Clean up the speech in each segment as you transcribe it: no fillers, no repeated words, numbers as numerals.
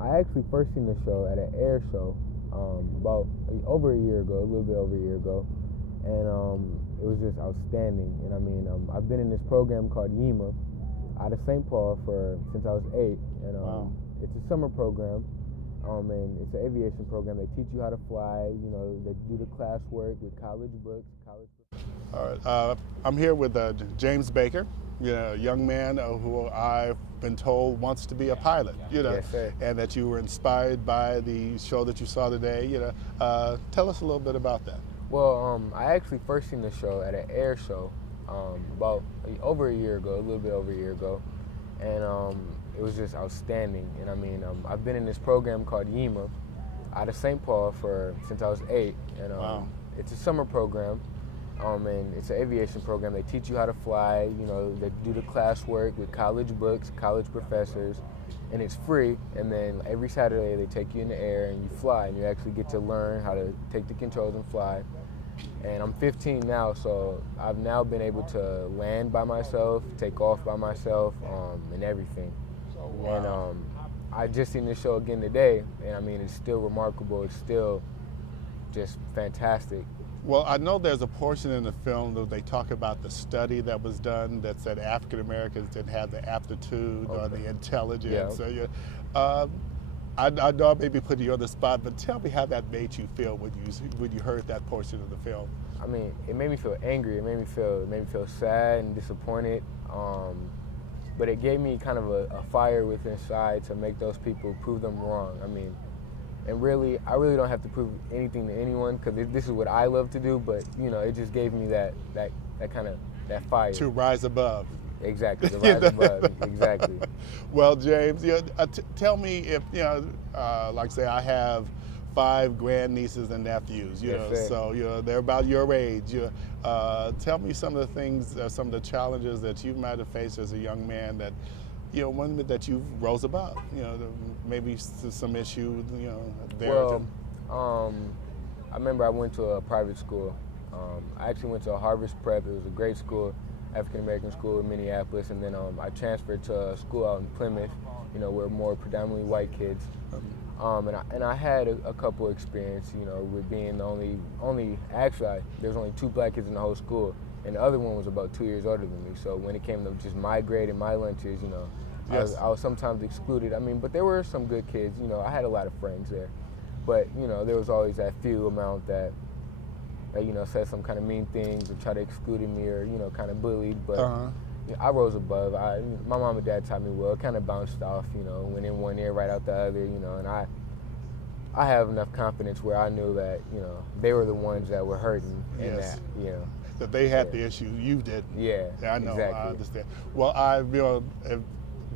I actually first seen the show at an air show about over a year ago, a little bit over a year ago, and it was just outstanding. And I mean, I've been in this program called YEMA out of St. Paul since I was 8, and Wow. it's a summer program, and it's an aviation program. They teach you how to fly. You know, they do the classwork with college books, college. All right. I'm here with James Baker, a young man who I've been told wants to be a pilot, Yes, sir. and that you were inspired by the show that you saw today. Tell us a little bit about that. Well, I actually first seen the show at an air show about over a year ago, a little bit over a year ago, and it was just outstanding. And I mean, I've been in this program called YEMA out of St. Paul since I was 8, and Wow. it's a summer program, and it's an aviation program. They teach you how to fly. You know, they do the classwork with college books, college professors, and it's free. And then every Saturday they take you in the air and you fly, and you actually get to learn how to take the controls and fly. And I'm 15 now, so I've now been able to land by myself, take off by myself, and everything. Wow. And I just seen this show again today, and I mean, it's still remarkable. It's still just fantastic. Well, I know there's a portion in the film that they talk about the study that was done that said African Americans didn't have the aptitude or the intelligence. Yeah. So, I know I may be putting you on the spot, but tell me how that made you feel when you heard that portion of the film. I mean, it made me feel angry. It made me feel sad and disappointed. But it gave me kind of a fire within inside to make those people prove them wrong. I mean, and really, I really don't have to prove anything to anyone because this is what I love to do. But it just gave me that kind of that fire To rise above. Exactly, to rise above. Exactly. Well, James, tell me if like I say, I have 5 grandnieces and nephews. Yes, sir. So they're about your age. Tell me some of the things, some of the challenges that you might have faced as a young man that. One that you rose above, maybe some issue, there. Well, I remember I went to a private school. I actually went to a Harvest Prep. It was a great school, African American school in Minneapolis, and then I transferred to a school out in Plymouth, where more predominantly white kids. And I had a couple experience, with being the only actually there was only 2 black kids in the whole school. And the other one was about 2 years older than me. So when it came to just my grade and my lunches, Yes. I was sometimes excluded. I mean, but there were some good kids. I had a lot of friends there. But, there was always that few amount that said some kind of mean things or tried to exclude me or, kind of bullied. But I rose above. My mom and dad taught me well. It kind of bounced off, went in one ear, right out the other, and I have enough confidence where I knew that, they were the ones that were hurting and Yes. that, That they had the issue, you didn't. Yeah, I know. exactly. I understand. Well,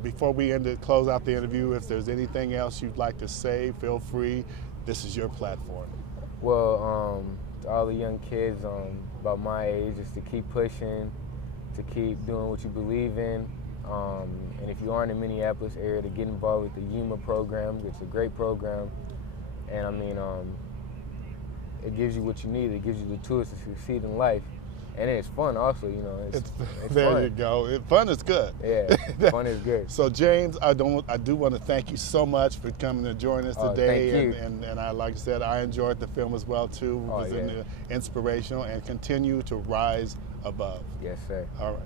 before we close out the interview, if there's anything else you'd like to say, feel free. This is your platform. Well, to all the young kids about my age, is to keep pushing, to keep doing what you believe in. And if you are in the Minneapolis area, to get involved with the YEMA program. It's a great program. And I mean, it gives you what you need. It gives you the tools to succeed in life. And it's fun also, it's There fun. you go. Fun is good. Yeah, fun is good. So James, I do want to thank you so much for coming to join us today. Thank you. And I, like I said, I enjoyed the film as well too. It was inspirational, and continue to rise above. Yes, sir. All right.